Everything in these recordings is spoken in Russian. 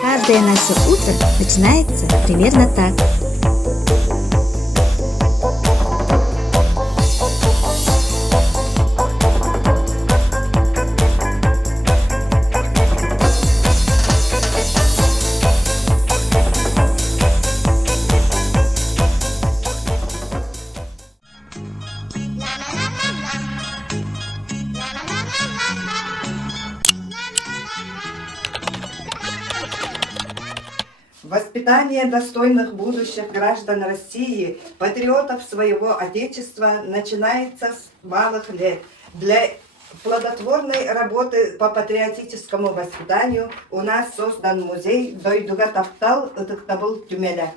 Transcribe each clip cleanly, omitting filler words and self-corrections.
Каждое наше утро начинается примерно так. Воспитание достойных будущих граждан России, патриотов своего Отечества, начинается с малых лет. Для плодотворной работы по патриотическому воспитанию у нас создан музей «Дойдуга таптал Ыдыктабыл Тюмеля».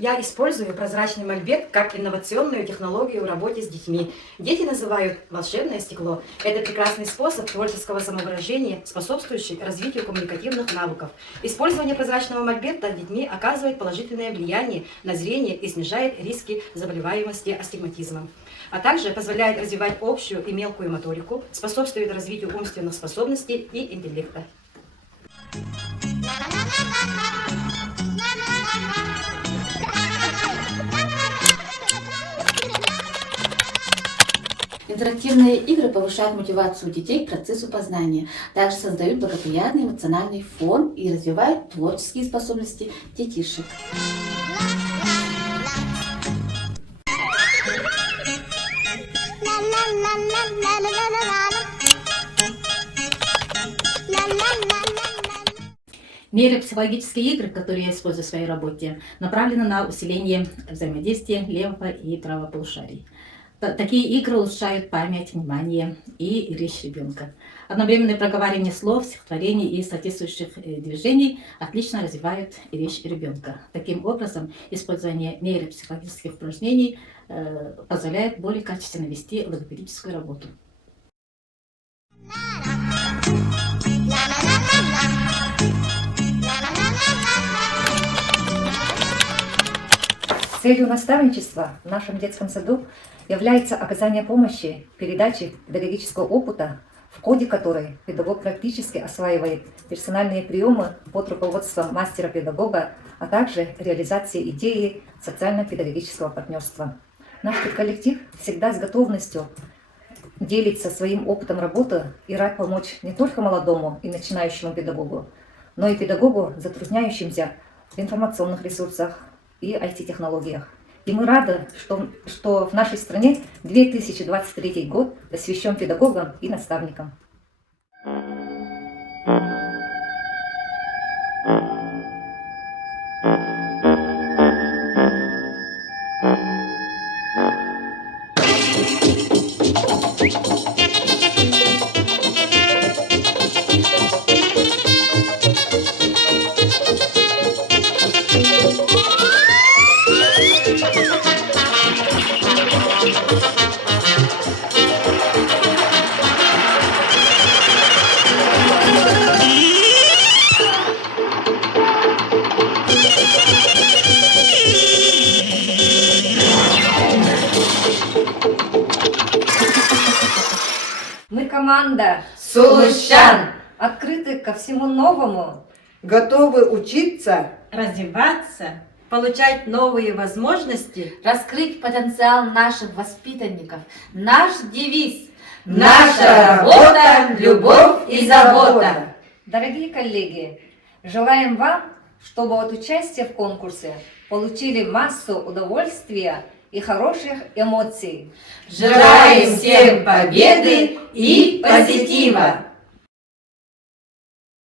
Я использую прозрачный мольберт как инновационную технологию в работе с детьми. Дети называют волшебное стекло. Это прекрасный способ творческого самовыражения, способствующий развитию коммуникативных навыков. Использование прозрачного мольберта детьми оказывает положительное влияние на зрение и снижает риски заболеваемости астигматизмом, а также позволяет развивать общую и мелкую моторику, способствует развитию умственных способностей и интеллекта. Интерактивные игры повышают мотивацию детей к процессу познания, также создают благоприятный эмоциональный фон и развивают творческие способности детишек. Нейропсихологические игры, которые я использую в своей работе, направлены на усиление взаимодействия левого и правого полушарий. Такие игры улучшают память, внимание и речь ребенка. Одновременное проговаривание слов, стихотворений и соответствующих движений отлично развивают речь ребенка. Таким образом, использование нейропсихологических упражнений позволяет более качественно вести логопедическую работу. Целью наставничества в нашем детском саду является оказание помощи, передачи педагогического опыта, в ходе которой педагог практически осваивает персональные приемы под руководством мастера-педагога, а также реализации идеи социально-педагогического партнерства. Наш коллектив всегда с готовностью делится своим опытом работы и рад помочь не только молодому и начинающему педагогу, но и педагогу, затрудняющимся в информационных ресурсах и IT-технологиях. И мы рады, что в нашей стране 2023 год посвящен педагогам и наставникам. Мы команда Сулущан! Открыты ко всему новому, Готовы учиться, Развиваться, получать новые возможности. Раскрыть потенциал наших воспитанников. Наш девиз – наша работа, любовь и забота. Дорогие коллеги, желаем вам, чтобы от участия в конкурсе получили массу удовольствия и хороших эмоций. Желаем всем победы и позитива!